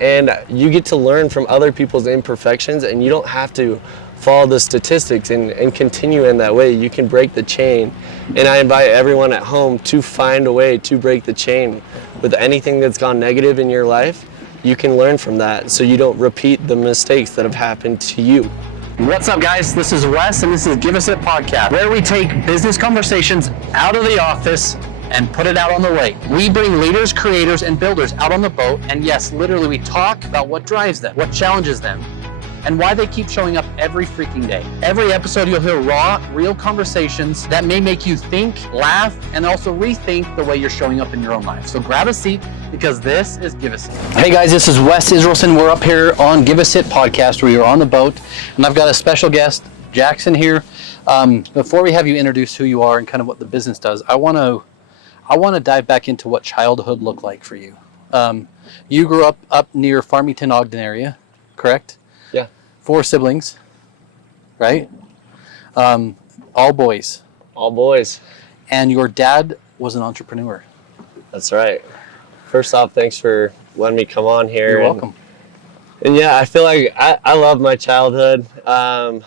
And you get to learn from other people's imperfections, and you don't have to follow the statistics and continue in that way. You can break the chain. And I invite everyone at home to find a way to break the chain. With anything that's gone negative in your life, you can learn from that so you don't repeat the mistakes that have happened to you. What's up, guys? This is Wes, and this is Give Us It Podcast, where we take business conversations out of the office and put it out on the lake. We bring leaders, creators, and builders out on the boat, and yes, literally we talk about what drives them, what challenges them, and why they keep showing up every freaking day. Every episode you'll hear raw, real conversations that may make you think, laugh, and also rethink the way you're showing up in your own life. So grab a seat, because this is Give Us It. Hey guys, this is Wes Israelson. We're up here on Give Us It Podcast, where you're on the boat, and I've got a special guest, Jaxon, here. Before we have you introduce who you are and kind of what the business does, I want to dive back into what childhood looked like for you. You grew up near Farmington, Ogden area, correct? Yeah. 4 siblings, right? All boys. All boys. And your dad was an entrepreneur. That's right. First off, thanks for letting me come on here. You're welcome. And yeah, I feel like I love my childhood. I'm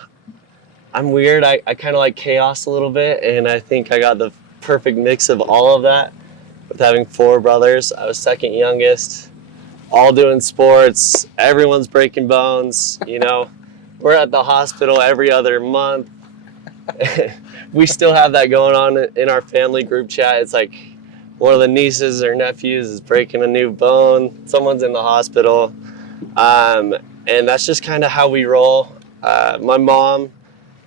weird. I kind of like chaos a little bit, and I think I got the perfect mix of all of that with having 4 brothers. I was second youngest, all doing sports. Everyone's breaking bones. You know, we're at the hospital every other month. We still have that going on in our family group chat. It's like one of the nieces or nephews is breaking a new bone. Someone's in the hospital. And that's just kind of how we roll. My mom,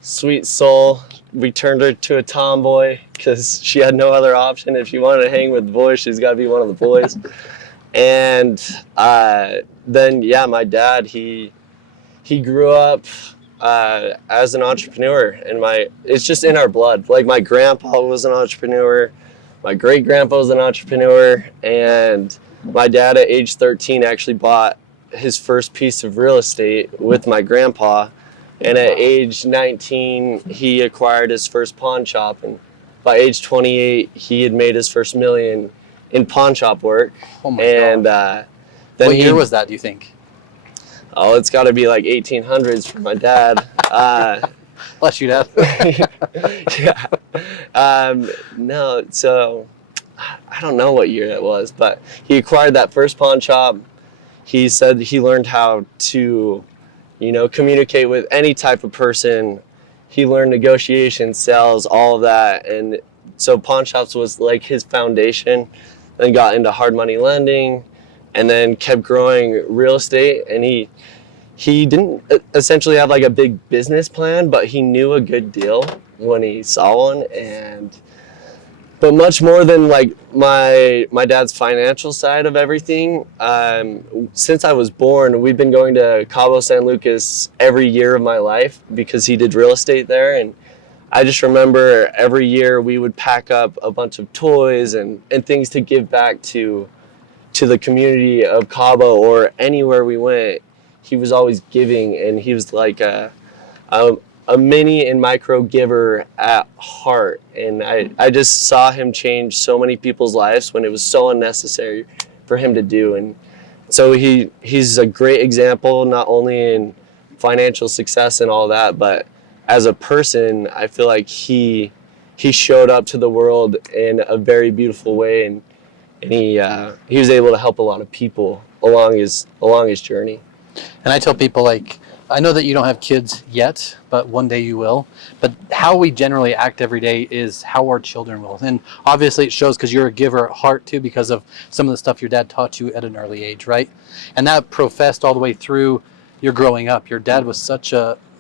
sweet soul, we turned her to a tomboy because she had no other option. If she wanted to hang with the boys, she's got to be one of the boys. And then, yeah, my dad, he grew up as an entrepreneur, and it's just in our blood. Like, my grandpa was an entrepreneur, my great-grandpa was an entrepreneur, and my dad at age 13 actually bought his first piece of real estate with my grandpa. And at age 19, he acquired his first pawn shop. And by age 28, he had made his first $1 million in pawn shop work. Oh my God. Then what year was that, do you think? Oh, it's got to be like 1800s for my dad. Bless you, Dad. Yeah. No, so I don't know what year that was, but he acquired that first pawn shop. He said he learned how to, communicate with any type of person. He learned negotiation, sales, all of that. And so pawn shops was like his foundation. Then got into hard money lending, and then kept growing real estate. And he didn't essentially have like a big business plan, but he knew a good deal when he saw one. But much more than like my dad's financial side of everything, since I was born, we've been going to Cabo San Lucas every year of my life because he did real estate there. And I just remember every year we would pack up a bunch of toys and things to give back to the community of Cabo, or anywhere we went. He was always giving, and he was like a mini and micro giver at heart. And I just saw him change so many people's lives when it was so unnecessary for him to do. And so he's a great example, not only in financial success and all that, but as a person. I feel like he showed up to the world in a very beautiful way, and he was able to help a lot of people along his journey. And I tell people, like, I know that you don't have kids yet, but one day you will. But how we generally act every day is how our children will. And obviously it shows because you're a giver at heart too, because of some of the stuff your dad taught you at an early age, right? And that professed all the way through your growing up. Your dad was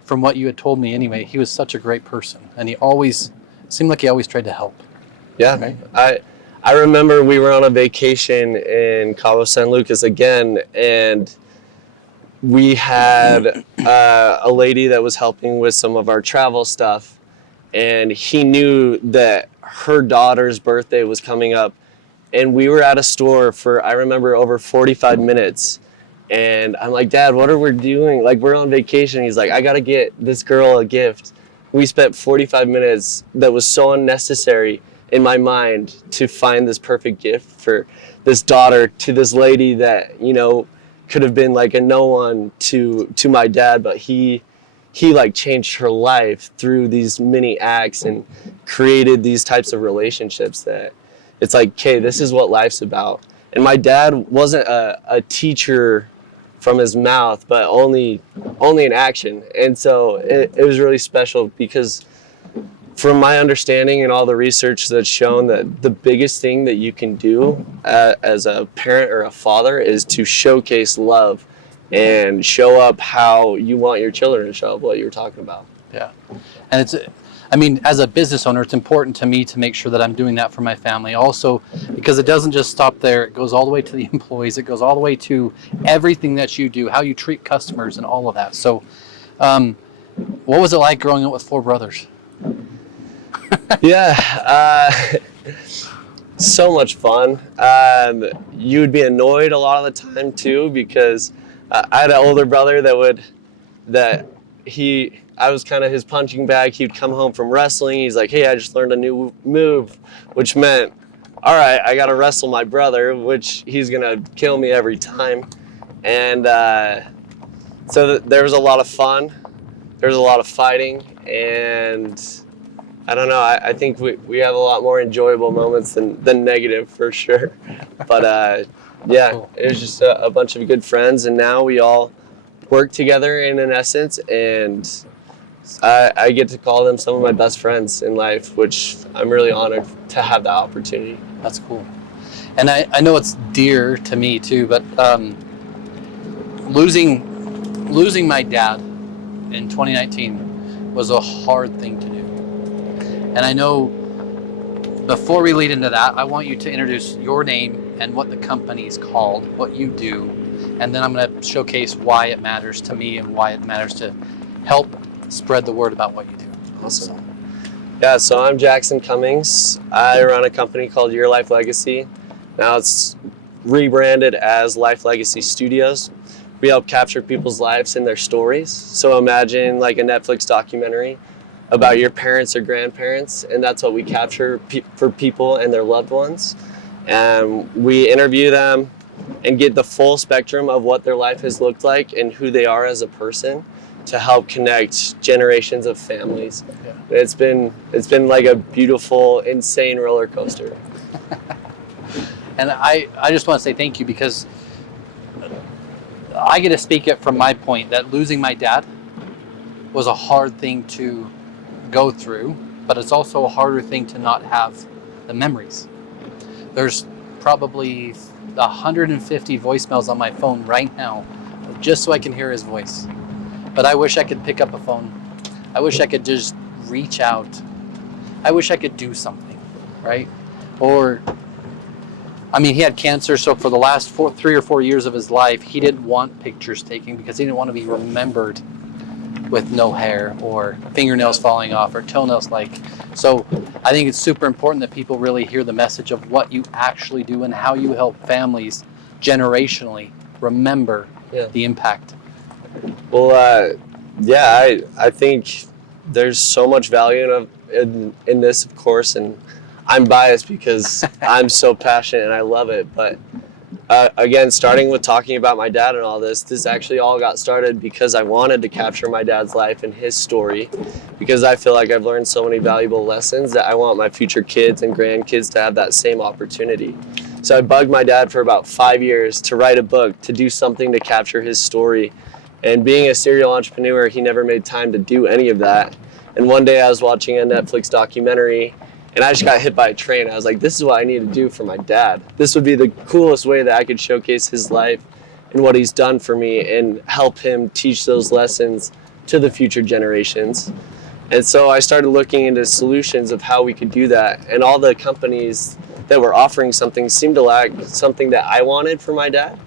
from what you had told me anyway, he was such a great person. And he seemed like he always tried to help. Yeah, right? I remember we were on a vacation in Cabo San Lucas again, and we had a lady that was helping with some of our travel stuff, and he knew that her daughter's birthday was coming up, and we were at a store for, I remember, over 45 minutes. And I'm like, Dad, what are we doing? Like, we're on vacation. He's like, I got to get this girl a gift. We spent 45 minutes that was so unnecessary in my mind to find this perfect gift for this daughter to this lady that, could have been like a no one to my dad, but he like changed her life through these mini acts and created these types of relationships that it's like, okay, this is what life's about. And my dad wasn't a teacher from his mouth, but only in action. And so it was really special because from my understanding and all the research that's shown that the biggest thing that you can do as a parent or a father is to showcase love and show up how you want your children to show up, what you were talking about. Yeah. And it's, I mean, as a business owner, it's important to me to make sure that I'm doing that for my family also, because it doesn't just stop there. It goes all the way to the employees. It goes all the way to everything that you do, how you treat customers and all of that. So what was it like growing up with 4 brothers? Yeah, so much fun. You would be annoyed a lot of the time too, because I had an older brother I was kind of his punching bag. He'd come home from wrestling. He's like, hey, I just learned a new move, which meant, all right, I got to wrestle my brother, which he's going to kill me every time. And so there was a lot of fun. There was a lot of fighting. And I don't know, I think we have a lot more enjoyable moments than negative for sure. But yeah, it was just a bunch of good friends. And now we all work together in an essence. And I get to call them some of my best friends in life, which I'm really honored to have that opportunity. That's cool. And I know it's dear to me too, but losing my dad in 2019 was a hard thing to do. And I know before we lead into that, I want you to introduce your name and what the company's called, what you do, and then I'm going to showcase why it matters to me and why it matters to help spread the word about what you do. Awesome. Yeah, so I'm Jaxon Cummings. I run a company called Your Life Legacy. Now it's rebranded as Life Legacy Studios. We help capture people's lives and their stories. So imagine like a Netflix documentary about your parents or grandparents, and that's what we capture for people and their loved ones. And we interview them and get the full spectrum of what their life has looked like and who they are as a person, to help connect generations of families. Yeah. It's been like a beautiful, insane roller coaster. And I just want to say thank you, because I get to speak it from my point that losing my dad was a hard thing to go through, but it's also a harder thing to not have the memories. There's probably 150 voicemails on my phone right now just so I can hear his voice. But I wish I could pick up a phone. I wish I could just reach out. I wish I could do something, right? Or, I mean, he had cancer, so for the last 3 or 4 years of his life, he didn't want pictures taken because he didn't want to be remembered with no hair or fingernails falling off or toenails like. So I think it's super important that people really hear the message of what you actually do and how you help families generationally remember the impact. Well, yeah, I think there's so much value in this, of course, and I'm biased because I'm so passionate and I love it. But again, starting with talking about my dad and all this actually all got started because I wanted to capture my dad's life and his story, because I feel like I've learned so many valuable lessons that I want my future kids and grandkids to have that same opportunity. So I bugged my dad for about 5 years to write a book, to do something to capture his story. And being a serial entrepreneur, he never made time to do any of that. And one day I was watching a Netflix documentary and I just got hit by a train. I was like, this is what I need to do for my dad. This would be the coolest way that I could showcase his life and what he's done for me and help him teach those lessons to the future generations. And so I started looking into solutions of how we could do that. And all the companies that were offering something seemed to lack something that I wanted for my dad.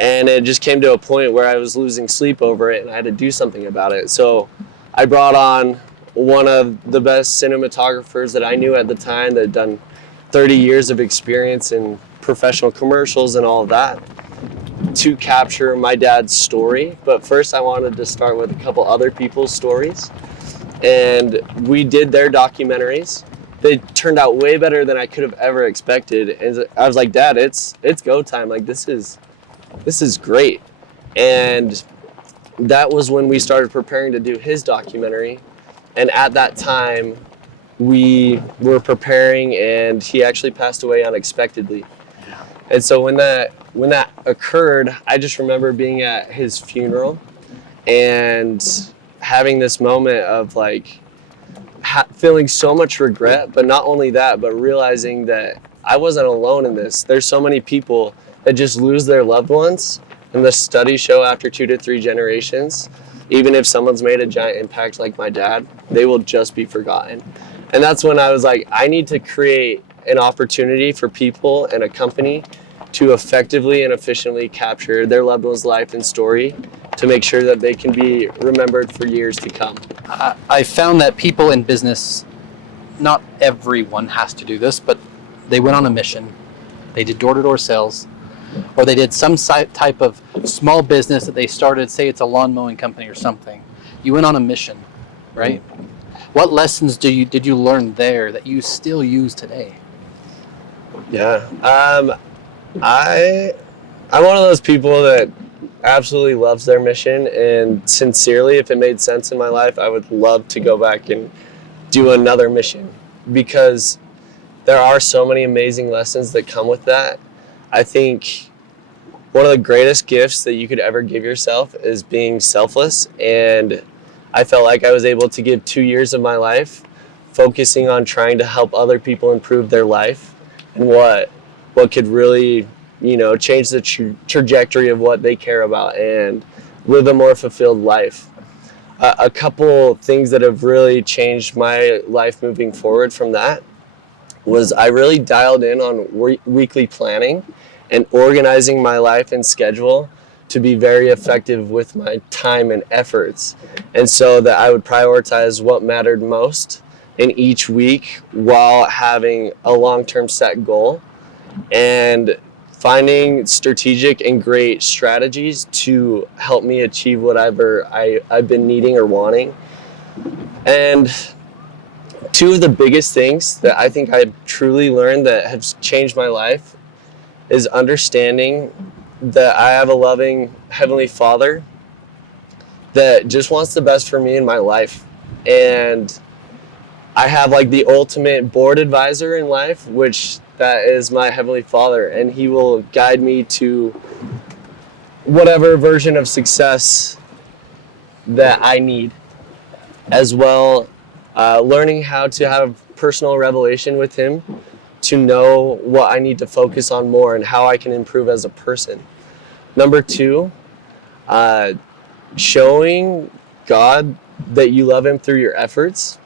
And it just came to a point where I was losing sleep over it and I had to do something about it. So I brought on one of the best cinematographers that I knew at the time that had done 30 years of experience in professional commercials and all of that to capture my dad's story. But first I wanted to start with a couple other people's stories. And we did their documentaries. They turned out way better than I could have ever expected. And I was like, Dad, it's go time. Like, this is great. And that was when we started preparing to do his documentary. And at that time, we were preparing, and he actually passed away unexpectedly. And so when that occurred, I just remember being at his funeral and having this moment of like feeling so much regret, but not only that, but realizing that I wasn't alone in this. There's so many people that just lose their loved ones, and the studies show after 2 to 3 generations, even if someone's made a giant impact like my dad, they will just be forgotten. And that's when I was like, I need to create an opportunity for people and a company to effectively and efficiently capture their loved one's life and story to make sure that they can be remembered for years to come. I found that people in business, not everyone has to do this, but they went on a mission. They did door-to-door sales, or they did some type of small business that they started, say it's a lawn mowing company or something. You went on a mission, right? What lessons did you learn there that you still use today? Yeah. I'm one of those people that absolutely loves their mission, and sincerely, if it made sense in my life, I would love to go back and do another mission, because there are so many amazing lessons that come with that. I think one of the greatest gifts that you could ever give yourself is being selfless, and I felt like I was able to give 2 years of my life focusing on trying to help other people improve their life and what could really, change the trajectory of what they care about and live a more fulfilled life. A couple things that have really changed my life moving forward from that was I really dialed in on weekly planning and organizing my life and schedule to be very effective with my time and efforts. And so that I would prioritize what mattered most in each week while having a long-term set goal, and finding strategic and great strategies to help me achieve whatever I've been needing or wanting. And two of the biggest things that I think I've truly learned that have changed my life is understanding that I have a loving Heavenly Father that just wants the best for me in my life. And I have like the ultimate board advisor in life, which that is my Heavenly Father, and He will guide me to whatever version of success that I need, as well learning how to have personal revelation with Him to know what I need to focus on more and how I can improve as a person. Number 2, showing God that you love Him through your efforts.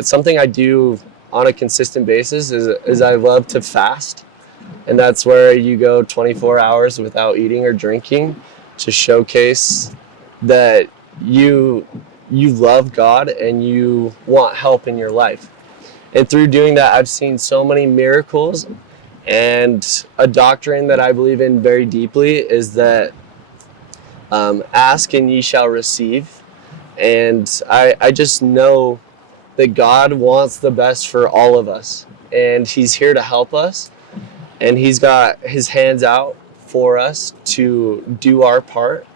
Something I do on a consistent basis is I love to fast, and that's where you go 24 hours without eating or drinking to showcase that you love God and you want help in your life. And through doing that, I've seen so many miracles. And a doctrine that I believe in very deeply is that ask and ye shall receive. And I just know that God wants the best for all of us, and He's here to help us, and He's got His hands out for us to do our part.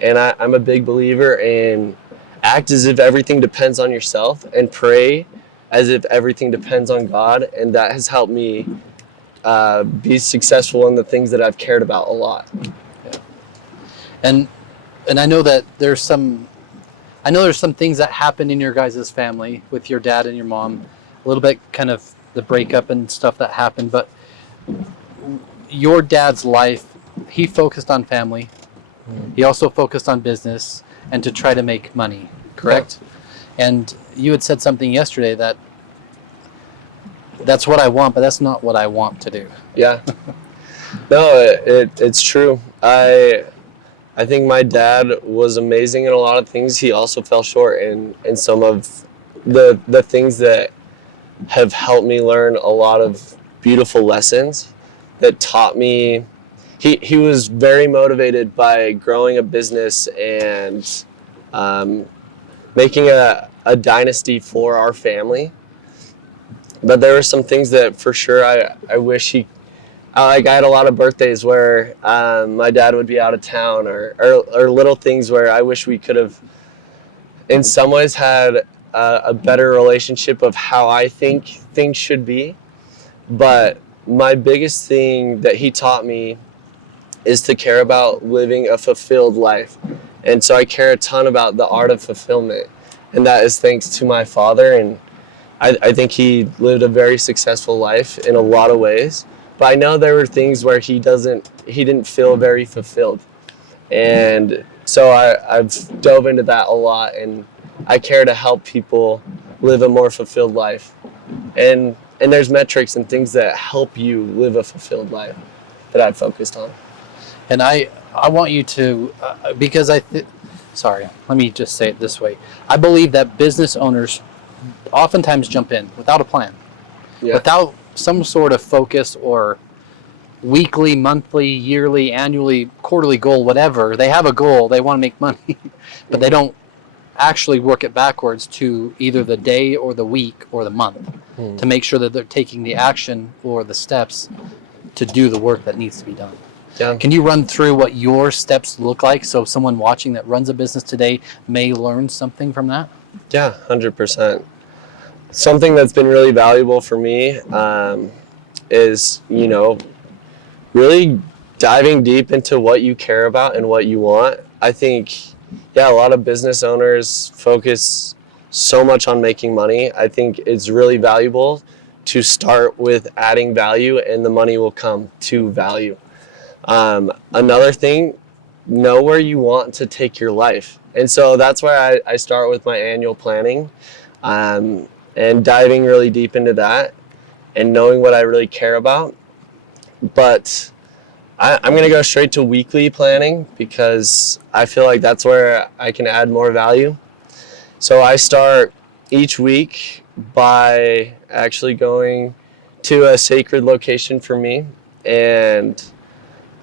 And I'm a big believer in act as if everything depends on yourself and pray as if everything depends on God, and that has helped me be successful in the things that I've cared about a lot. Yeah. And I know that there's some things that happened in your guys' family with your dad and your mom, a little bit kind of the breakup and stuff that happened, but your dad's life, he focused on family. He also focused on business and to try to make money, correct? Yeah. And you had said something yesterday that's what I want, but that's not what I want to do. Yeah. No, it's true. I think my dad was amazing in a lot of things. He also fell short in some of the things that have helped me learn a lot of beautiful lessons that taught me. He was very motivated by growing a business and making a dynasty for our family. But there were some things that for sure I wish he I had a lot of birthdays where my dad would be out of town, or little things where I wish we could have, in some ways, had a better relationship of how I think things should be. But my biggest thing that he taught me is to care about living a fulfilled life. And so I care a ton about the art of fulfillment. And that is thanks to my father. And I think he lived a very successful life in a lot of ways. But I know there were things where he didn't feel very fulfilled. And so I've dove into that a lot, and I care to help people live a more fulfilled life. And there's metrics and things that help you live a fulfilled life that I've focused on. And I want you to, because sorry, let me just say it this way. I believe that business owners oftentimes jump in without a plan, without some sort of focus or weekly, monthly, yearly, annually, quarterly goal, whatever. They have a goal, they want to make money, but they don't actually work it backwards to either the day or the week or the month to make sure that they're taking the action or the steps to do the work that needs to be done. Yeah. Can you run through what your steps look like so someone watching that runs a business today may learn something from that? Yeah, 100%. Something that's been really valuable for me is, really diving deep into what you care about and what you want. I think, a lot of business owners focus so much on making money. I think it's really valuable to start with adding value, and the money will come to value. Another thing, know where you want to take your life. And so that's why I start with my annual planning, and diving really deep into that and knowing what I really care about. But I'm going to go straight to weekly planning because I feel like that's where I can add more value. So I start each week by actually going to a sacred location for me. And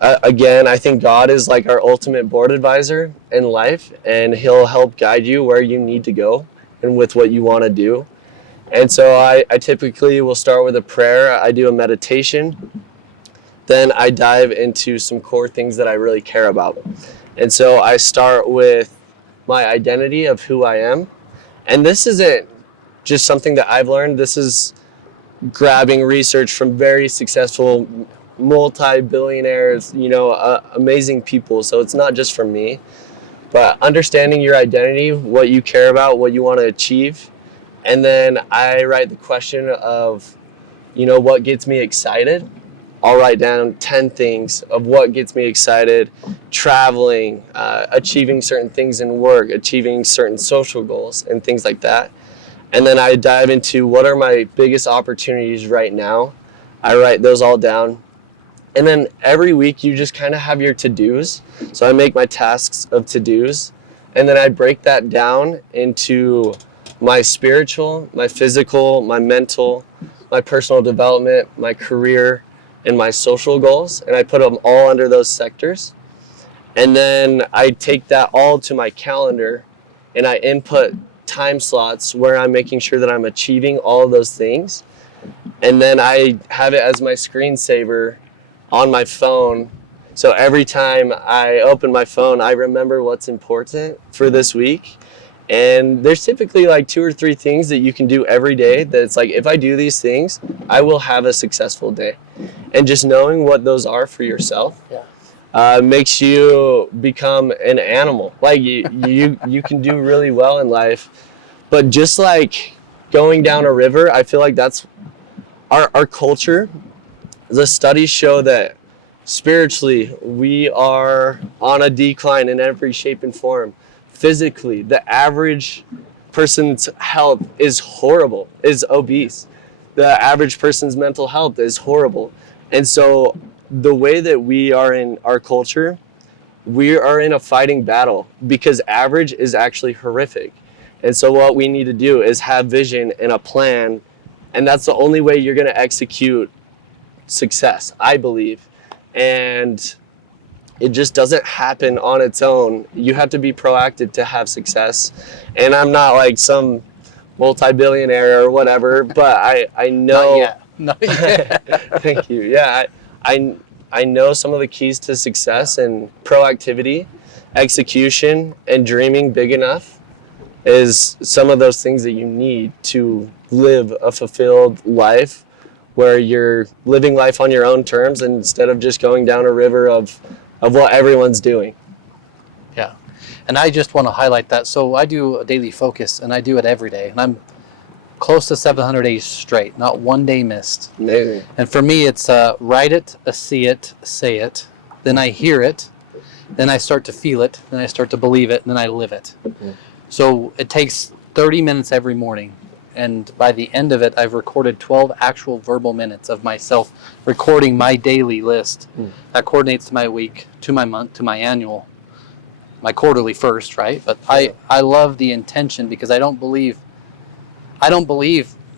again, I think God is like our ultimate board advisor in life, and he'll help guide you where you need to go and with what you want to do. And so I typically will start with a prayer. I do a meditation. Then I dive into some core things that I really care about. And so I start with my identity of who I am. And this isn't just something that I've learned. This is grabbing research from very successful multi-billionaires, amazing people. So it's not just from me, but understanding your identity, what you care about, what you want to achieve. And then I write the question of, what gets me excited. I'll write down 10 things of what gets me excited: traveling, achieving certain things in work, achieving certain social goals, and things like that. And then I dive into what are my biggest opportunities right now. I write those all down. And then every week you just kind of have your to-dos. So I make my tasks of to-dos, and then I break that down into my spiritual, my physical, my mental, my personal development, my career, and my social goals, and I put them all under those sectors. And then I take that all to my calendar, and I input time slots where I'm making sure that I'm achieving all of those things. And then I have it as my screensaver on my phone. So every time I open my phone, I remember what's important for this week. And there's typically like 2 or 3 things that you can do every day that it's like, if I do these things, I will have a successful day. And just knowing what those are for yourself makes you become an animal. Like you can do really well in life. But just like going down a river, I feel like that's our culture. The studies show that spiritually we are on a decline in every shape and form. Physically, the average person's health is horrible, is obese. The average person's mental health is horrible. And so the way that we are in our culture, we are in a fighting battle because average is actually horrific. And so what we need to do is have vision and a plan. And that's the only way you're going to execute success, I believe. And it just doesn't happen on its own. You have to be proactive to have success. And I'm not like some multi-billionaire or whatever, but I know. Not yet. Thank you. Yeah, I know some of the keys to success and proactivity, execution, and dreaming big enough is some of those things that you need to live a fulfilled life where you're living life on your own terms instead of just going down a river of what everyone's doing. Yeah. And I just want to highlight that. So I do a daily focus, and I do it every day. And I'm close to 700 days straight, not one day missed. Amazing. And for me, it's write it, see it, say it. Then I hear it. Then I start to feel it. Then I start to believe it. And then I live it. Mm-hmm. So it takes 30 minutes every morning. And by the end of it, I've recorded 12 actual verbal minutes of myself recording my daily list. That coordinates to my week, to my month, to my annual, my quarterly first, right? But I love the intention because I don't believe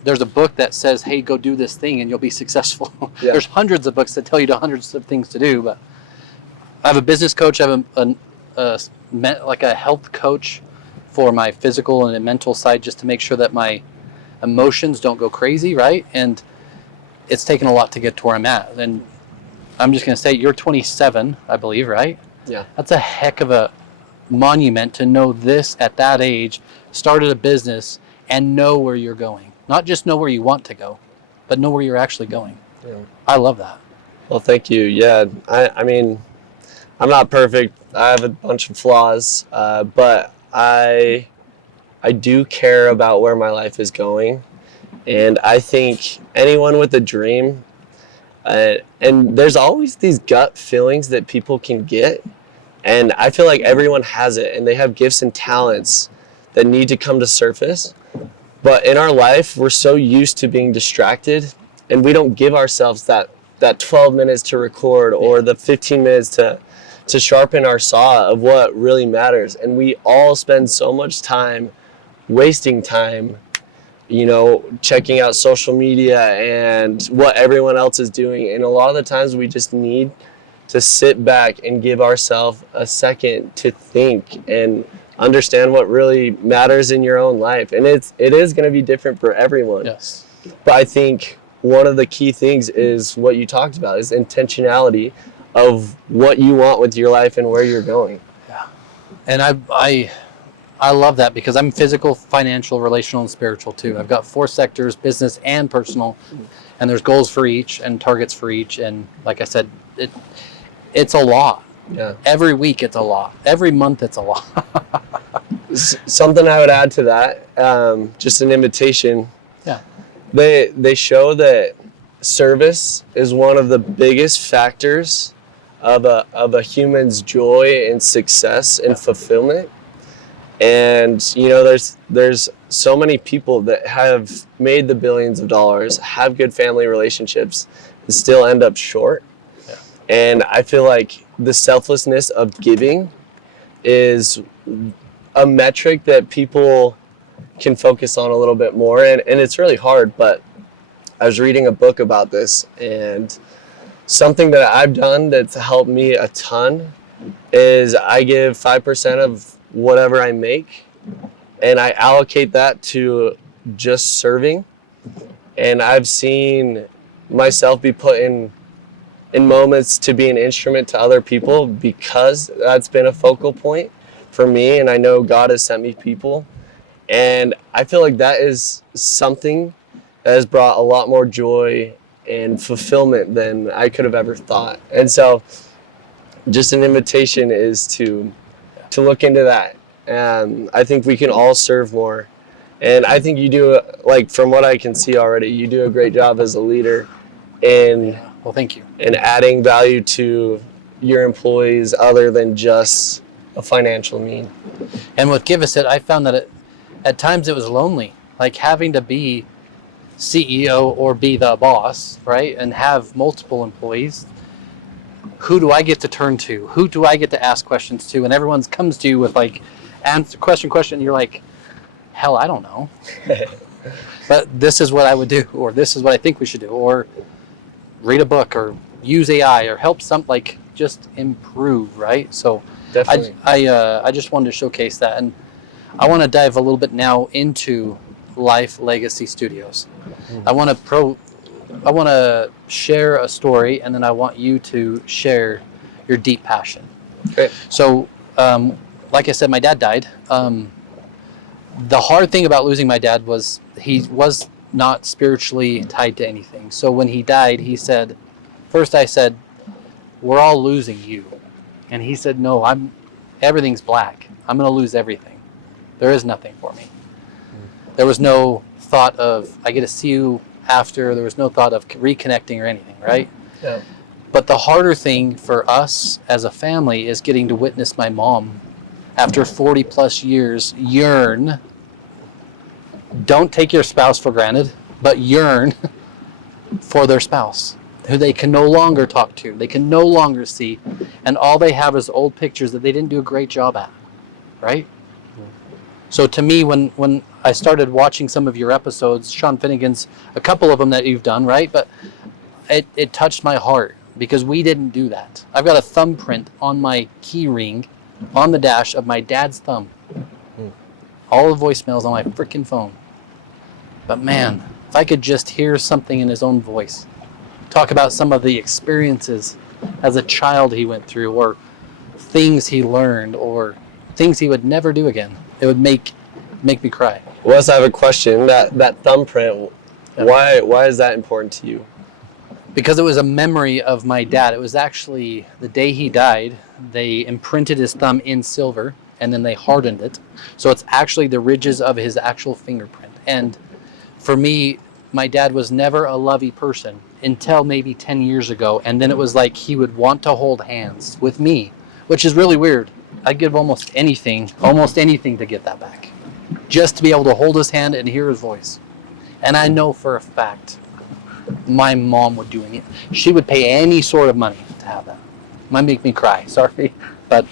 there's a book that says, hey, go do this thing and you'll be successful. Yeah. There's hundreds of books that tell you hundreds of things to do. But I have a business coach. I have a health coach for my physical and mental side, just to make sure that my emotions don't go crazy, right? And it's taken a lot to get to where I'm at. And I'm just going to say, you're 27, I believe, right? Yeah. That's a heck of a monument to know this at that age, started a business, and know where you're going. Not just know where you want to go, but know where you're actually going. Yeah. I love that. Well, thank you. Yeah, I mean, I'm not perfect. I have a bunch of flaws, but I do care about where my life is going. And I think anyone with a dream, and there's always these gut feelings that people can get. And I feel like everyone has it, and they have gifts and talents that need to come to surface. But in our life, we're so used to being distracted, and we don't give ourselves that 12 minutes to record or the 15 minutes to sharpen our saw of what really matters. And we all spend so much time wasting time, checking out social media and what everyone else is doing. And a lot of the times we just need to sit back and give ourselves a second to think and understand what really matters in your own life. And it is going to be different for everyone. Yes. But I think one of the key things is what you talked about, is intentionality of what you want with your life and where you're going. Yeah. And I love that because I'm physical, financial, relational, and spiritual too. I've got 4 sectors, business and personal, and there's goals for each and targets for each. And like I said, it's a lot. Yeah. Every week it's a lot. Every month it's a lot. Something I would add to that, just an invitation. Yeah. They show that service is one of the biggest factors of a human's joy and success and fulfillment. And there's so many people that have made the billions of dollars, have good family relationships, and still end up short. Yeah. And I feel like the selflessness of giving is a metric that people can focus on a little bit more. And it's really hard, but I was reading a book about this, and something that I've done that's helped me a ton is I give 5% of whatever I make, and I allocate that to just serving. And I've seen myself be put in moments to be an instrument to other people because that's been a focal point for me, and I know God has sent me people. And I feel like that is something that has brought a lot more joy and fulfillment than I could have ever thought. And so just an invitation is to look into that. And I think we can all serve more. And I think you do, like from what I can see already, you do a great job as a leader in well, thank you. In adding value to your employees other than just a financial mean. And with Give Us It, I found that at times it was lonely, like having to be CEO or be the boss, right? And have multiple employees. Who do I get to turn to? Who do I get to ask questions to? And everyone comes to you with like, answer question, and you're like, hell, I don't know. But this is what I would do, or this is what I think we should do, or read a book, or use AI, or help just improve, right? So definitely. I just wanted to showcase that, and I want to dive a little bit now into Life Legacy Studios. I want to to share a story, and then I want you to share your deep passion. Okay. So, like I said, my dad died. The hard thing about losing my dad was he was not spiritually tied to anything. So when he died, he said, first I said, we're all losing you. And he said, no, everything's black. I'm going to lose everything. There is nothing for me. There was no thought of, I get to see you after. There was no thought of reconnecting or anything, right? Yeah. But the harder thing for us as a family is getting to witness my mom, after 40 plus years, yearn. Don't take your spouse for granted, but yearn for their spouse, who they can no longer talk to, they can no longer see, and all they have is old pictures that they didn't do a great job at, right? So to me, when I started watching some of your episodes, Sean Finnegan's, a couple of them that you've done, right? But it touched my heart, because we didn't do that. I've got a thumbprint on my key ring on the dash of my dad's thumb. All the voicemails on my freaking phone. But man, if I could just hear something in his own voice, talk about some of the experiences as a child he went through, or things he learned, or things he would never do again, it would make me cry. Wes, I have a question. That thumbprint, Yeah. why is that important to you? Because it was a memory of my dad. It was actually the day he died, they imprinted his thumb in silver, and then they hardened it. So it's actually the ridges of his actual fingerprint. And for me, my dad was never a lovey person until maybe 10 years ago. And then it was like he would want to hold hands with me, which is really weird. I'd give almost anything to get that back. Just to be able to hold his hand and hear his voice. And I know for a fact my mom would do it. She would pay any sort of money to have that. Might make me cry, sorry. But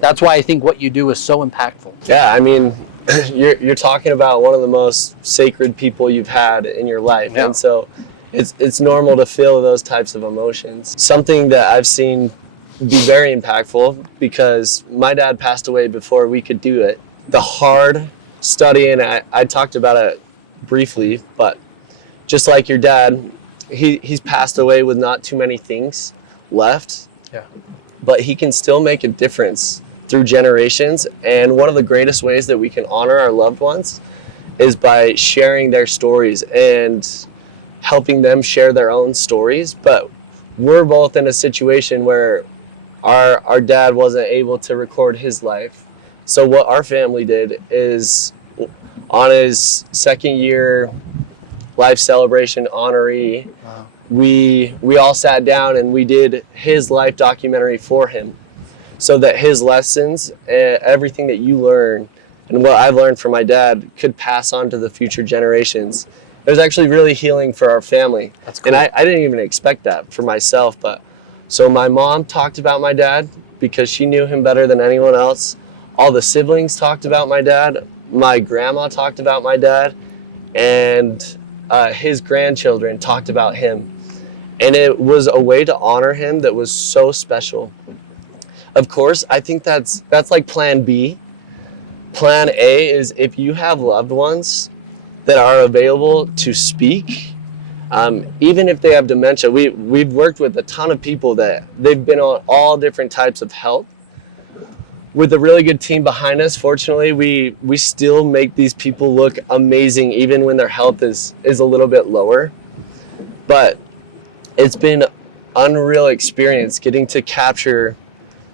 that's why I think what you do is so impactful. Yeah, I mean, you're talking about one of the most sacred people you've had in your life. Yeah. And so it's normal to feel those types of emotions. Something that I've seen be very impactful, because my dad passed away before we could do it. The hard studying, I talked about it briefly, but just like your dad, he's passed away with not too many things left. Yeah. But he can still make a difference through generations. And one of the greatest ways that we can honor our loved ones is by sharing their stories and helping them share their own stories. But we're both in a situation where our dad wasn't able to record his life. So what our family did is, on his second year life celebration honoree, Wow. we all sat down and we did his life documentary for him, so that his lessons, everything that you learn and what I've learned from my dad, could pass on to the future generations. It was actually really healing for our family. That's cool. And I didn't even expect that for myself. But so my mom talked about my dad because she knew him better than anyone else. All the siblings talked about my dad. My grandma talked about my dad, and his grandchildren talked about him. And it was a way to honor him that was so special. Of course, I think that's like plan B. Plan A is if you have loved ones that are available to speak, even if they have dementia. We've worked with a ton of people that they've been on all different types of help. With a really good team behind us, fortunately, we still make these people look amazing even when their health is a little bit lower. But it's been unreal experience getting to capture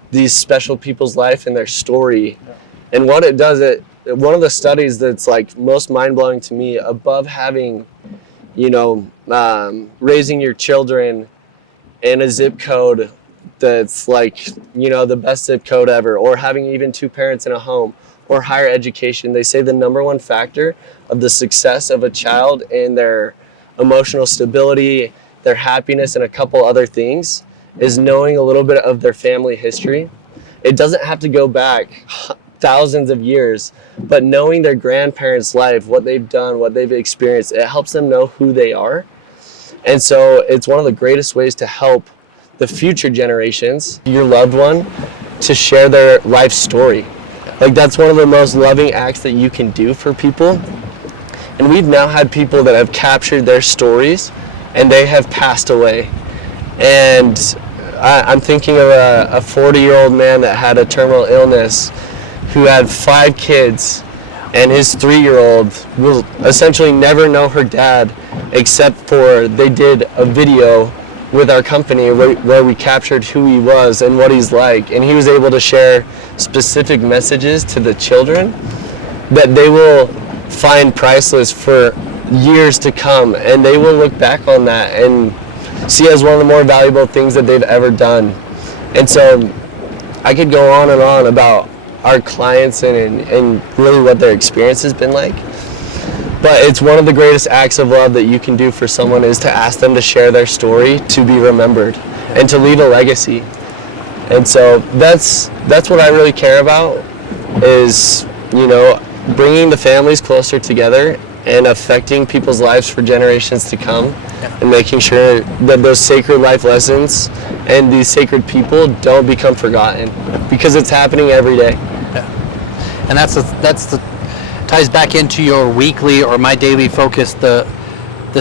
these special people's life and their story. Yeah. And what it does, one of the studies that's like most mind-blowing to me, above having, raising your children in a zip code that's like, the best zip code ever, or having even two parents in a home, or higher education, they say the number one factor of the success of a child and their emotional stability, their happiness, and a couple other things is knowing a little bit of their family history. It doesn't have to go back thousands of years, but knowing their grandparents' life, what they've done, what they've experienced, it helps them know who they are. And so it's one of the greatest ways to help the future generations, your loved one, to share their life story. Like, that's one of the most loving acts that you can do for people. And we've now had people that have captured their stories and they have passed away. And I'm thinking of a 40-year-old man that had a terminal illness who had 5 kids, and his 3-year-old will essentially never know her dad except for they did a video with our company where we captured who he was and what he's like, and he was able to share specific messages to the children that they will find priceless for years to come, and they will look back on that and see as one of the more valuable things that they've ever done. And so I could go on and on about our clients and really what their experience has been like. But it's one of the greatest acts of love that you can do for someone is to ask them to share their story, to be remembered, and to leave a legacy. And so that's what I really care about, is, you know, bringing the families closer together and affecting people's lives for generations to come, and making sure that those sacred life lessons and these sacred people don't become forgotten, because it's happening every day. Yeah. And that's the ties back into your weekly or my daily focus. The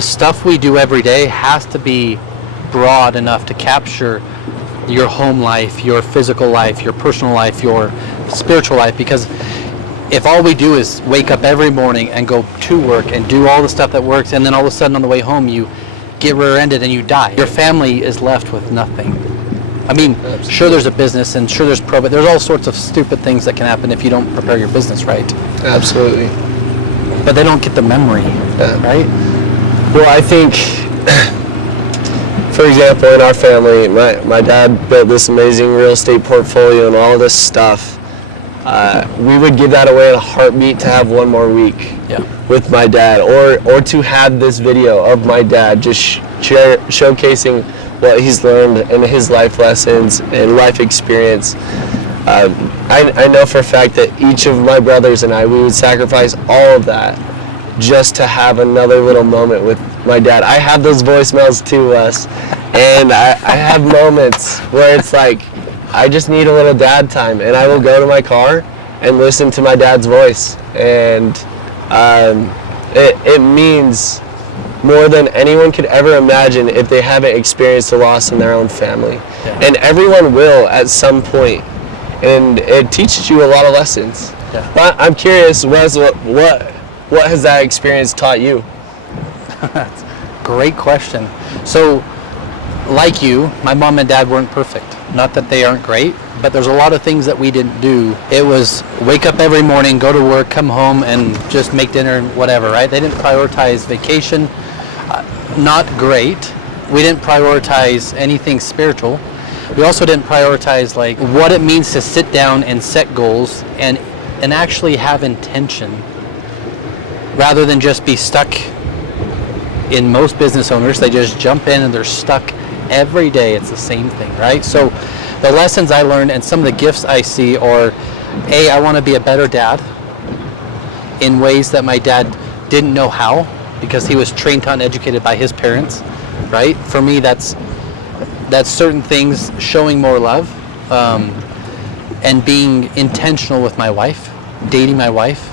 stuff we do every day has to be broad enough to capture your home life, your physical life, your personal life, your spiritual life, because if all we do is wake up every morning and go to work and do all the stuff that works, and then all of a sudden on the way home you get rear-ended and you die, your family is left with nothing. I mean, absolutely. Sure, there's a business, and sure there's but there's all sorts of stupid things that can happen if you don't prepare your business right. Absolutely. But they don't get the memory, right? Well, I think, for example, in our family, my dad built this amazing real estate portfolio and all of this stuff. We would give that away in a heartbeat to have one more week with my dad, or to have this video of my dad just showcasing what he's learned and his life lessons and life experience. I know for a fact that each of my brothers and I, we would sacrifice all of that just to have another little moment with my dad. I have those voicemails too, Wes, and I have moments where it's like, I just need a little dad time, and I will go to my car and listen to my dad's voice, and it means more than anyone could ever imagine if they haven't experienced a loss in their own family. Yeah. And everyone will at some point, and it teaches you a lot of lessons. Yeah. But I'm curious, Wes, what has that experience taught you? That's a great question. So, like you, my mom and dad weren't perfect. Not that they aren't great, but there's a lot of things that we didn't do. It was wake up every morning, go to work, come home, and just make dinner and whatever, right? They didn't prioritize vacation. Not great. We didn't prioritize anything spiritual. We also didn't prioritize like what it means to sit down and set goals and actually have intention, rather than just be stuck. In most business owners, they just jump in and they're stuck every day. It's the same thing, right? So the lessons I learned and some of the gifts I see are, I want to be a better dad in ways that my dad didn't know how, because he was trained to uneducated by his parents, right? For me, that's certain things, showing more love, and being intentional with my wife, dating my wife.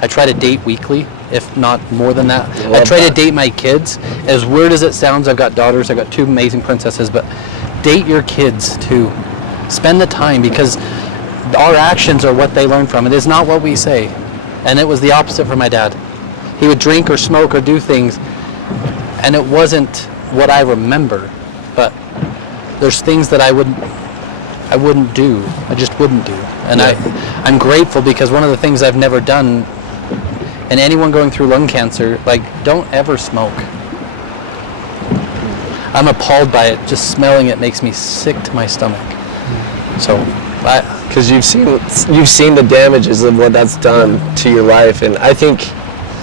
I try to date weekly, if not more than that. I try to date my kids. As weird as it sounds, I've got daughters, I've got 2 amazing princesses, but date your kids too. Spend the time, because our actions are what they learn from. It is not what we say. And it was the opposite for my dad. He would drink or smoke or do things, and it wasn't what I remember, but there's things that I wouldn't do. I just wouldn't do. And I'm grateful, because one of the things I've never done, and anyone going through lung cancer, like, don't ever smoke. I'm appalled by it. Just smelling it makes me sick to my stomach. So, because you've seen the damages of what that's done to your life, and I think,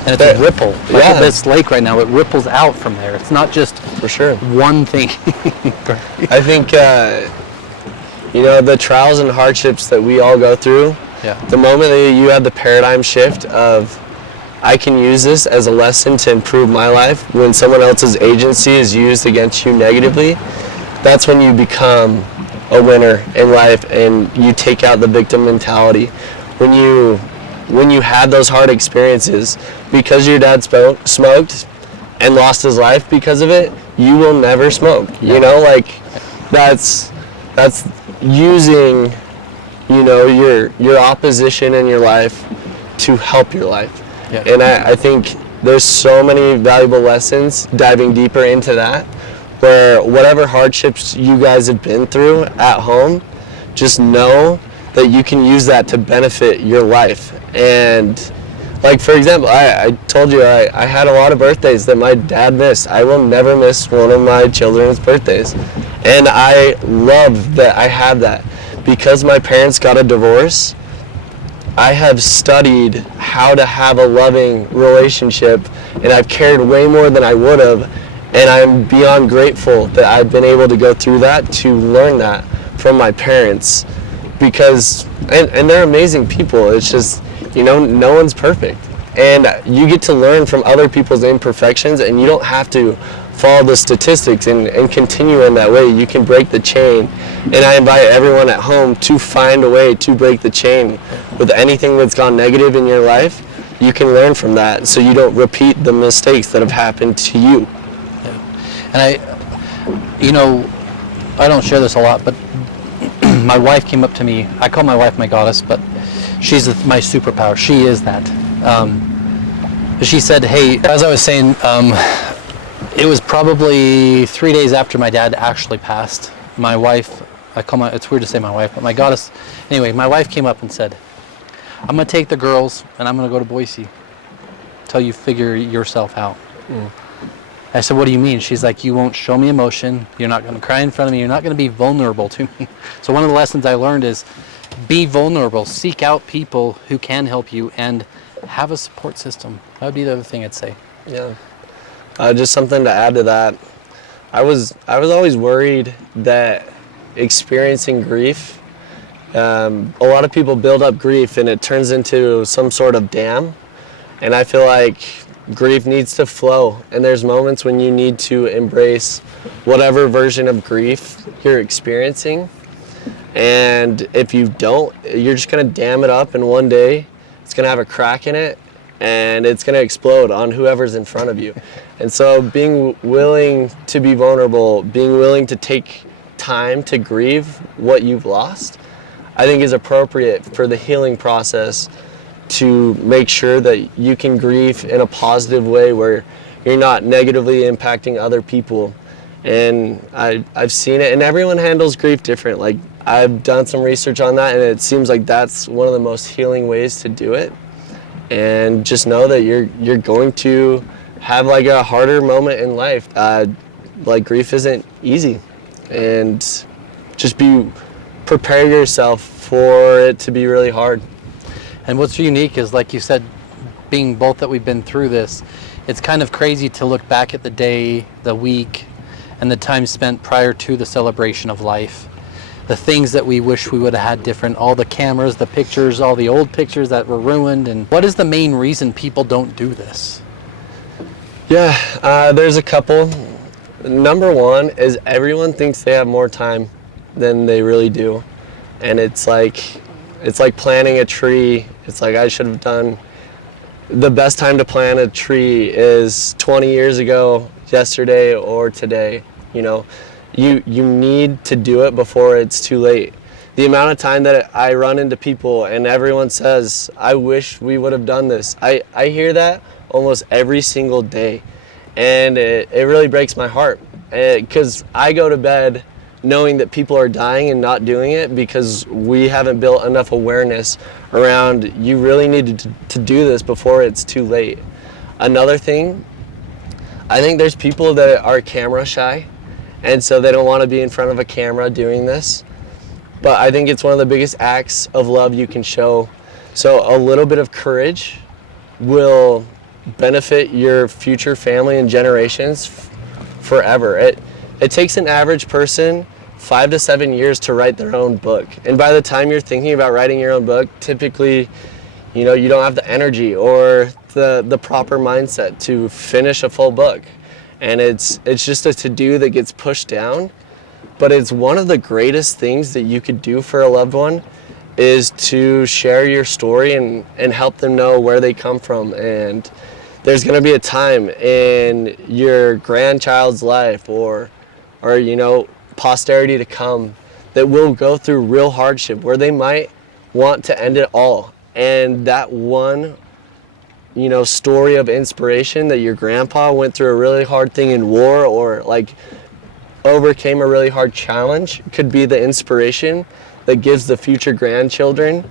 and it's a ripple. Look at this lake right now. It ripples out from there. It's not just for sure one thing. I think the trials and hardships that we all go through. Yeah. The moment that you have the paradigm shift of, I can use this as a lesson to improve my life, when someone else's agency is used against you negatively, that's when you become a winner in life, and you take out the victim mentality. When you have those hard experiences, because your dad smoked and lost his life because of it, you will never smoke. You know, like that's using, you know, your opposition in your life to help your life. Yeah. And I think there's so many valuable lessons diving deeper into that, where whatever hardships you guys have been through at home, just know that you can use that to benefit your life. And like, for example, I told you I had a lot of birthdays that my dad missed. I will never miss one of my children's birthdays. And I love that I had that. Because my parents got a divorce, I have studied how to have a loving relationship, and I've cared way more than I would have. And I'm beyond grateful that I've been able to go through that, to learn that from my parents. Because, and they're amazing people. It's just, you know, no one's perfect. And you get to learn from other people's imperfections, and you don't have to follow the statistics and continue in that way. You can break the chain. And I invite everyone at home to find a way to break the chain with anything that's gone negative in your life. You can learn from that so you don't repeat the mistakes that have happened to you. Yeah. And you know, I don't share this a lot, but my wife came up to me. I call my wife my goddess, but she's my superpower. She is that. She said, hey, as I was saying, it was probably 3 days after my dad actually passed. My wife, it's weird to say my wife, but my goddess, anyway, my wife came up and said, I'm going to take the girls and I'm going to go to Boise till you figure yourself out. I said, what do you mean? She's like, you won't show me emotion. You're not going to cry in front of me. You're not going to be vulnerable to me. So one of the lessons I learned is be vulnerable. Seek out people who can help you and have a support system. That would be the other thing I'd say. Yeah. Just something to add to that. I was always worried that experiencing grief, a lot of people build up grief and it turns into some sort of dam. And I feel like grief needs to flow, and there's moments when you need to embrace whatever version of grief you're experiencing. And if you don't, you're just going to dam it up, and one day it's going to have a crack in it and it's going to explode on whoever's in front of you. And so being willing to be vulnerable, being willing to take time to grieve what you've lost, I think is appropriate for the healing process, to make sure that you can grieve in a positive way where you're not negatively impacting other people. And I've seen it, and everyone handles grief different. Like, I've done some research on that, and it seems like that's one of the most healing ways to do it. And just know that you're going to have like a harder moment in life. Like, grief isn't easy, and just prepare yourself for it to be really hard. And what's unique is, like you said, being both that we've been through this, it's kind of crazy to look back at the day, the week, and the time spent prior to the celebration of life. The things that we wish we would have had different, all the cameras, the pictures, all the old pictures that were ruined. And what is the main reason people don't do this? Yeah, there's a couple. Number one is everyone thinks they have more time than they really do. And it's like planting a tree. It's like, I should have done, the best time to plant a tree is 20 years ago, yesterday, or today. You know, you need to do it before it's too late. The amount of time that I run into people and everyone says, I wish we would have done this. I hear that almost every single day. And it really breaks my heart, because I go to bed knowing that people are dying and not doing it because we haven't built enough awareness around, you really need to do this before it's too late. Another thing, I think there's people that are camera shy, and so they don't want to be in front of a camera doing this. But I think it's one of the biggest acts of love you can show. So a little bit of courage will benefit your future family and generations forever. It takes an average person 5 to 7 years to write their own book. And by the time you're thinking about writing your own book, typically, you know, you don't have the energy or the proper mindset to finish a full book. And it's just a to-do that gets pushed down. But it's one of the greatest things that you could do for a loved one, is to share your story and help them know where they come from. And there's going to be a time in your grandchild's life or posterity to come that will go through real hardship where they might want to end it all. And that one, story of inspiration that your grandpa went through a really hard thing in war or like overcame a really hard challenge could be the inspiration that gives the future grandchildren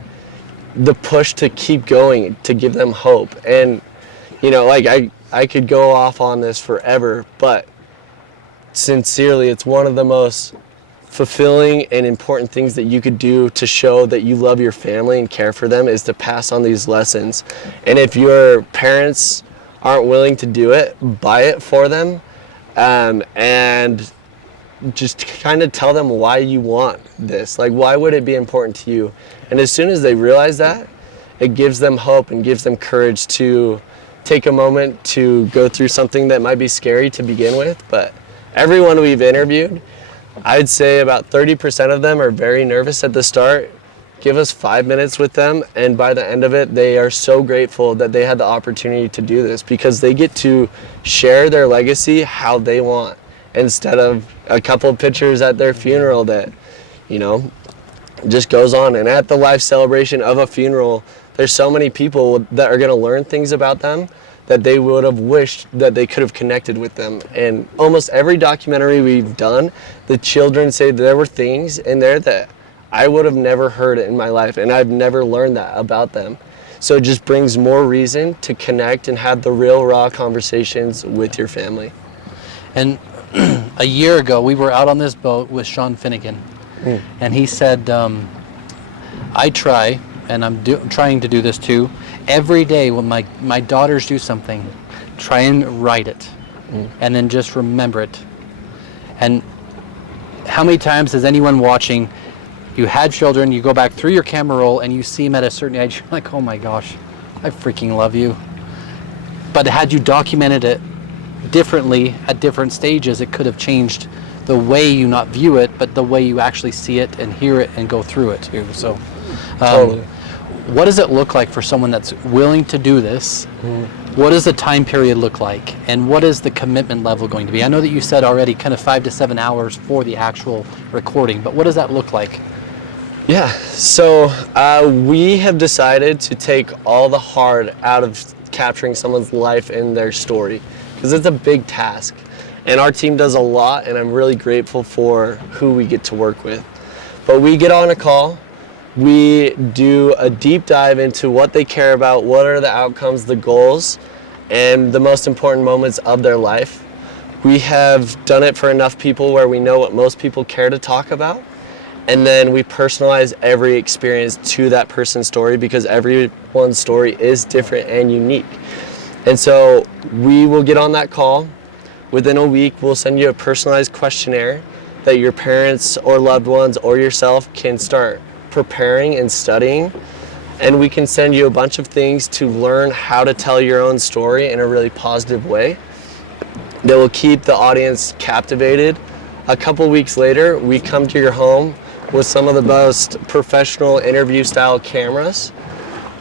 the push to keep going, to give them hope. And I could go off on this forever, but sincerely, it's one of the most fulfilling and important things that you could do to show that you love your family and care for them is to pass on these lessons. And if your parents aren't willing to do it, buy it for them, and just kind of tell them why you want this. Like, why would it be important to you? And as soon as they realize that, it gives them hope and gives them courage to take a moment to go through something that might be scary to begin with. But everyone we've interviewed, I'd say about 30% of them are very nervous at the start. Give us 5 minutes with them, and by the end of it, they are so grateful that they had the opportunity to do this because they get to share their legacy how they want, instead of a couple of pictures at their funeral that, just goes on. And at the life celebration of a funeral, there's so many people that are going to learn things about them that they would have wished that they could have connected with them. And almost every documentary we've done, the children say there were things in there that I would have never heard in my life, and I've never learned that about them. So it just brings more reason to connect and have the real, raw conversations with your family. And a year ago, we were out on this boat with Sean Finnegan, and he said, I try, and I'm trying to do this too, every day when my daughters do something, try and write it, and then just remember it. And how many times has anyone watching, you had children, you go back through your camera roll and you see them at a certain age, you're like, oh my gosh, I freaking love you. But had you documented it differently at different stages, it could have changed the way you not view it, but the way you actually see it and hear it and go through it too. So Totally. What does it look like for someone that's willing to do this? What does the time period look like? And what is the commitment level going to be? I know that you said already kind of 5 to 7 hours for the actual recording, but what does that look like? Yeah, so we have decided to take all the hard out of capturing someone's life and their story, because it's a big task. And our team does a lot, and I'm really grateful for who we get to work with. But we get on a call, we do a deep dive into what they care about, what are the outcomes, the goals, and the most important moments of their life. We have done it for enough people where we know what most people care to talk about. And then we personalize every experience to that person's story, because everyone's story is different and unique. And so we will get on that call. Within a week, we'll send you a personalized questionnaire that your parents or loved ones or yourself can start preparing and studying. And we can send you a bunch of things to learn how to tell your own story in a really positive way that will keep the audience captivated. A couple weeks later, we come to your home with some of the most professional interview style cameras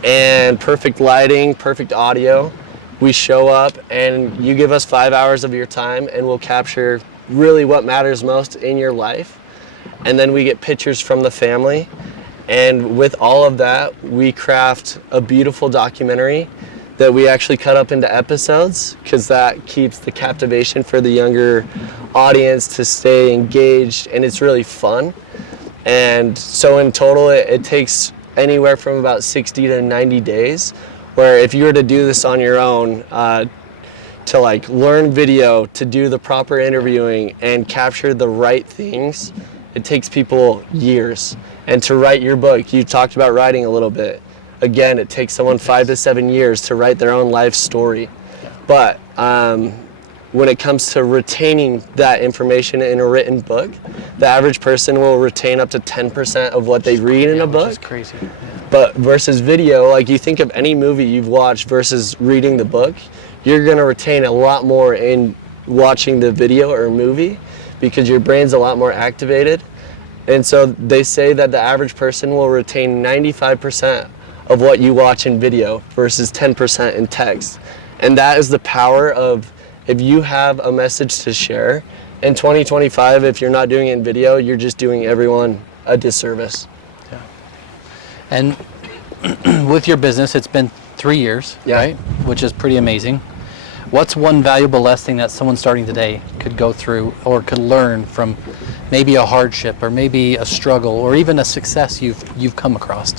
and perfect lighting, perfect audio. We show up and you give us 5 hours of your time and we'll capture really what matters most in your life. And then we get pictures from the family. And with all of that, we craft a beautiful documentary that we actually cut up into episodes, because that keeps the captivation for the younger audience to stay engaged, and it's really fun. And so in total, it takes anywhere from about 60 to 90 days, where if you were to do this on your own, to like learn video, to do the proper interviewing and capture the right things, it takes people years. And to write your book, you talked about writing a little bit. Again, it takes someone 5 to 7 years to write their own life story. But when it comes to retaining that information in a written book, the average person will retain up to 10% of what they read in a book. Which is crazy. Yeah. But versus video, like you think of any movie you've watched versus reading the book, you're gonna retain a lot more in watching the video or movie, because your brain's a lot more activated. And so they say that the average person will retain 95% of what you watch in video versus 10% in text. And that is the power of, if you have a message to share in 2025, if you're not doing it in video, you're just doing everyone a disservice. Yeah. And with your business, it's been 3 years, right? Which is pretty amazing. What's one valuable lesson that someone starting today could go through or could learn from maybe a hardship or maybe a struggle or even a success you've come across?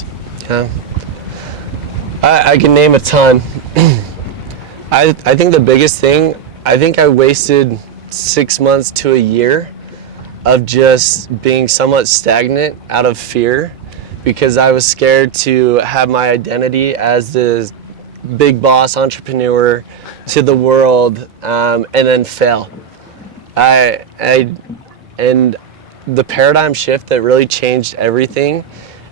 Yeah. I can name a ton. I think the biggest thing, I think I wasted 6 months to a year of just being somewhat stagnant out of fear, because I was scared to have my identity as the big boss entrepreneur to the world, and then fail. And the paradigm shift that really changed everything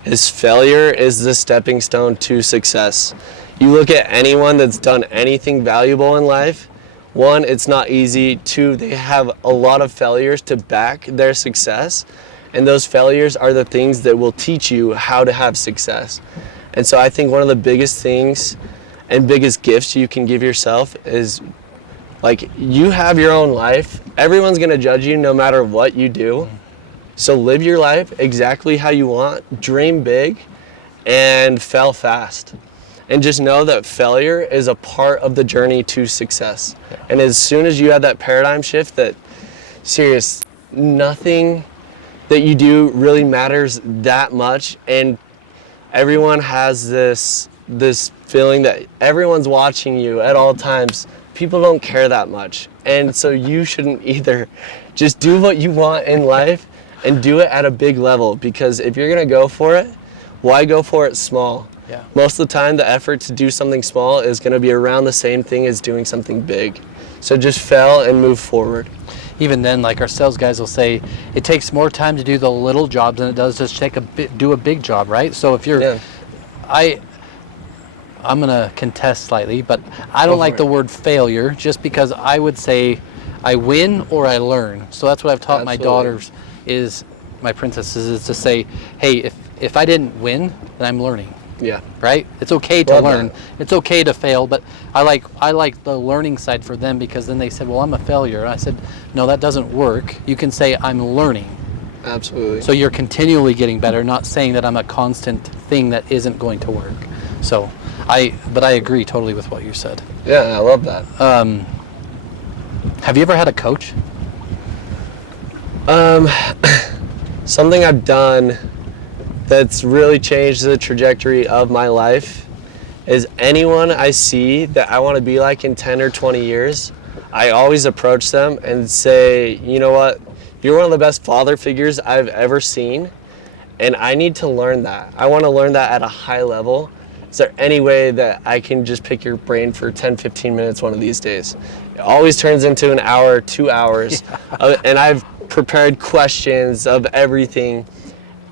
is failure is the stepping stone to success. You look at anyone that's done anything valuable in life, one, it's not easy. Two, they have a lot of failures to back their success. And those failures are the things that will teach you how to have success. And so I think one of the biggest things and biggest gifts you can give yourself is, like, you have your own life. Everyone's gonna judge you no matter what you do. So live your life exactly how you want, dream big, and fail fast. And just know that failure is a part of the journey to success. And as soon as you have that paradigm shift that, serious, nothing that you do really matters that much, and everyone has this feeling that everyone's watching you at all times. People don't care that much, and so you shouldn't either. Just do what you want in life and do it at a big level, because if you're gonna go for it, why go for it small? Yeah. Most of the time, the effort to do something small is gonna be around the same thing as doing something big. So just fail and move forward. Even then, like our sales guys will say, it takes more time to do the little jobs than it does to do a big job, right? So if you're, I'm gonna contest slightly, but I don't like the word failure, just because I would say I win or I learn. So that's what I've taught my daughters, is my princesses, is to say, hey, if I didn't win, then I'm learning. Yeah. Right? It's okay to learn. It's okay to fail, but I like the learning side for them, because then they said, well, I'm a failure. And I said, no, that doesn't work. You can say I'm learning. Absolutely. So you're continually getting better, not saying that I'm a constant thing that isn't going to work. So but I agree totally with what you said. Yeah, I love that. Have you ever had a coach? Something I've done that's really changed the trajectory of my life is anyone I see that I want to be like in 10 or 20 years, I always approach them and say, you know what, you're one of the best father figures I've ever seen, and I need to learn that. I want to learn that at a high level. Is there any way that I can just pick your brain for 10, 15 minutes one of these days? It always turns into an hour, 2 hours, and I've prepared questions of everything.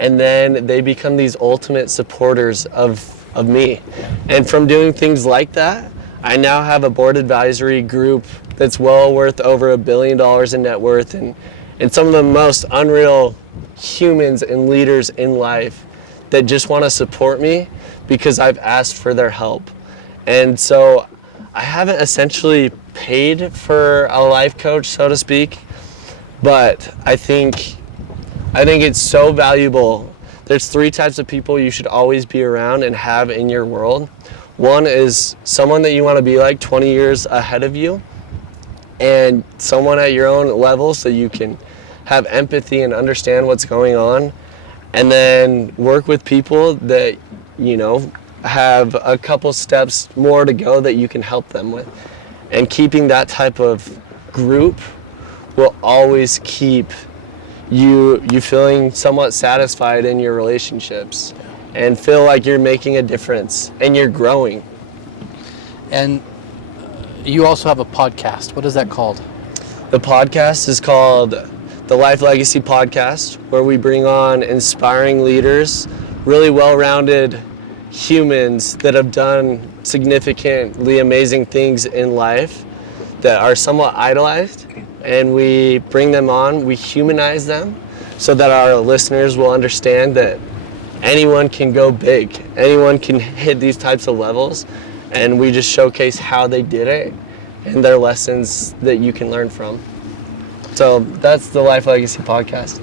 And then they become these ultimate supporters of me. And from doing things like that, I now have a board advisory group that's well worth over $1 billion in net worth, and some of the most unreal humans and leaders in life that just want to support me because I've asked for their help. And so I haven't essentially paid for a life coach, so to speak, but I think it's so valuable. There's 3 types of people you should always be around and have in your world. One is someone that you want to be like 20 years ahead of you, and someone at your own level so you can have empathy and understand what's going on. And then work with people that, you know, have a couple steps more to go that you can help them with. And keeping that type of group will always keep you feeling somewhat satisfied in your relationships and feel like you're making a difference and you're growing. And you also have a podcast. What is that called? The podcast is called the Life Legacy Podcast, where we bring on inspiring leaders, really well-rounded humans that have done significantly amazing things in life that are somewhat idolized. And we bring them on, we humanize them so that our listeners will understand that anyone can go big, anyone can hit these types of levels, and we just showcase how they did it and their lessons that you can learn from. So that's the Life Legacy podcast.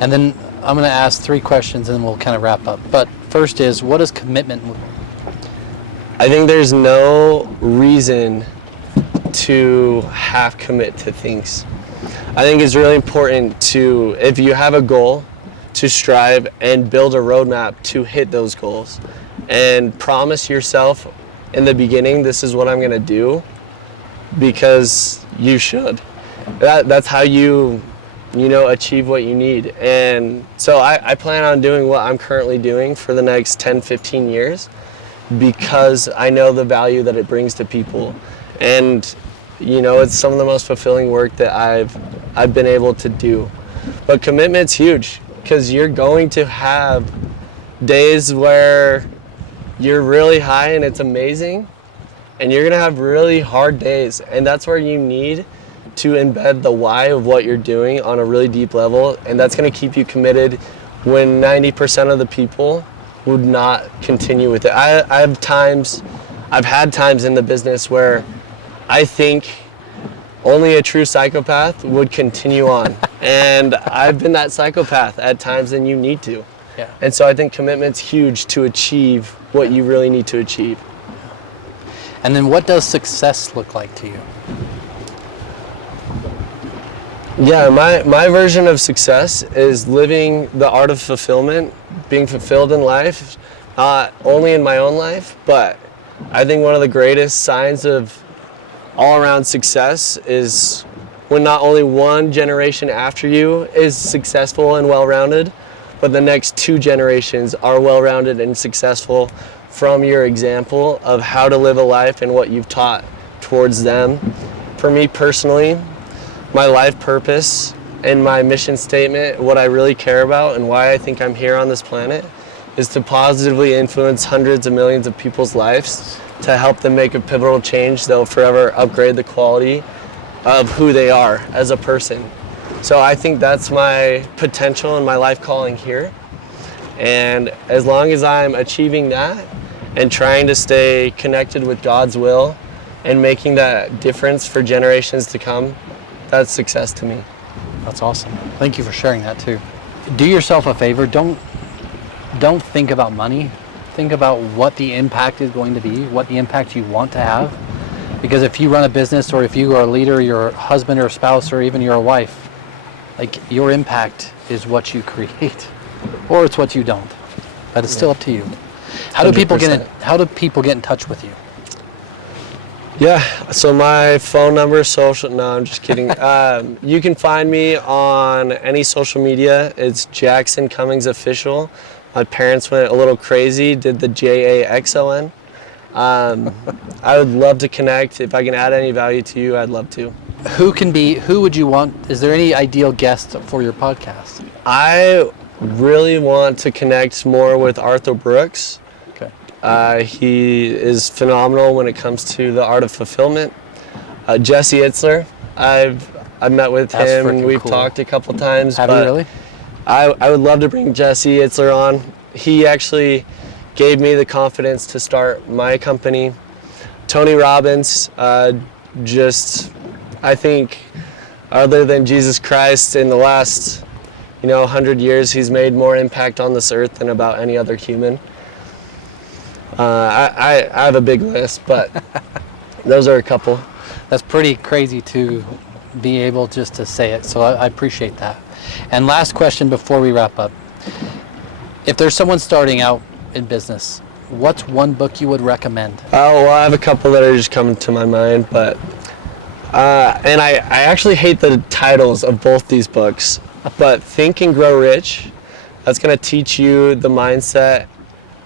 And then I'm going to ask 3 questions and then we'll kind of wrap up. But first is, what does commitment look like? I think there's no reason to half commit to things. I think it's really important to, if you have a goal, to strive and build a roadmap to hit those goals. And promise yourself in the beginning, this is what I'm going to do, because you should. That's how you achieve what you need. And so I plan on doing what I'm currently doing for the next 10, 15 years, because I know the value that it brings to people. And it's some of the most fulfilling work that I've been able to do. But commitment's huge, because you're going to have days where you're really high and it's amazing, and you're gonna have really hard days, and that's where you need to embed the why of what you're doing on a really deep level, and that's gonna keep you committed when 90% of the people would not continue with it. I've had times in the business where I think only a true psychopath would continue on. And I've been that psychopath at times, and you need to. Yeah. And so I think commitment's huge to achieve what you really need to achieve. And then what does success look like to you? Yeah, my version of success is living the art of fulfillment, being fulfilled in life, not only in my own life, but I think one of the greatest signs of all-around success is when not only one generation after you is successful and well-rounded, but the next 2 generations are well-rounded and successful from your example of how to live a life and what you've taught towards them. For me personally, my life purpose and my mission statement, what I really care about and why I think I'm here on this planet, is to positively influence hundreds of millions of people's lives, to help them make a pivotal change that will forever upgrade the quality of who they are as a person. So I think that's my potential and my life calling here. And as long as I'm achieving that and trying to stay connected with God's will and making that difference for generations to come, that's success to me. That's awesome. Thank you for sharing that too. Do yourself a favor. Don't think about money. Think about what the impact is going to be, what the impact you want to have. Because if you run a business, or if you are a leader, your husband or spouse, or even your wife, like, your impact is what you create, or it's what you don't. But it's still up to you. How do people get in touch with you? Yeah, so my phone number, social, no, I'm just kidding. You can find me on any social media. It's Jaxon Cummings Official. My parents went a little crazy, did the Jaxon. I would love to connect. If I can add any value to you, I'd love to. Who would you want? Is there any ideal guest for your podcast? I really want to connect more with Arthur Brooks. Okay. He is phenomenal when it comes to the art of fulfillment. Jesse Itzler, I've met with him. freaking We've cool. talked a couple times. Have you really? I would love to bring Jesse Itzler on. He actually gave me the confidence to start my company. Tony Robbins, I think, other than Jesus Christ, in the last 100 years, he's made more impact on this earth than about any other human. I have a big list, but those are a couple. That's pretty crazy to be able just to say it, so I appreciate that. And last question before we wrap up. If there's someone starting out in business, what's one book you would recommend? Well, I have a couple that are just coming to my mind, but and I actually hate the titles of both these books, but Think and Grow Rich, that's going to teach you the mindset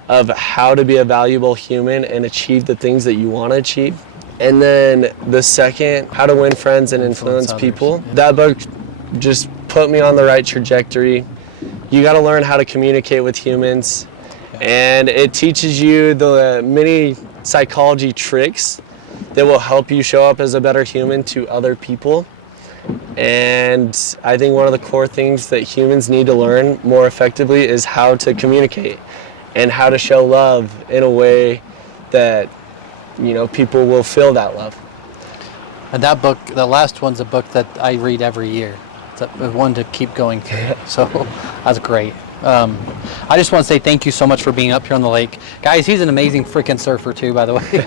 of how to be a valuable human and achieve the things that you want to achieve. And then the second, How to Win Friends and Influence People. Yeah. That book just put me on the right trajectory. You got to learn how to communicate with humans, and it teaches you the many psychology tricks that will help you show up as a better human to other people. And I think one of the core things that humans need to learn more effectively is how to communicate and how to show love in a way that people will feel that love. And that book, the last one's a book that I read every year. It's a one to keep going through. So that's great. I just want to say thank you so much for being up here on the lake. Guys, he's an amazing freaking surfer too, by the way.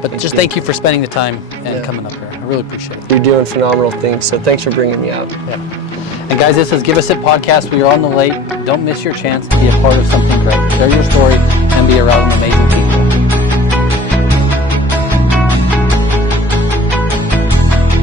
But thank you for spending the time and coming up here. I really appreciate it. You're doing phenomenal things, so thanks for bringing me out. Yeah. And guys, this is Give Us It Podcast. We are on the lake. Don't miss your chance to be a part of something great. Share your story and be around an amazing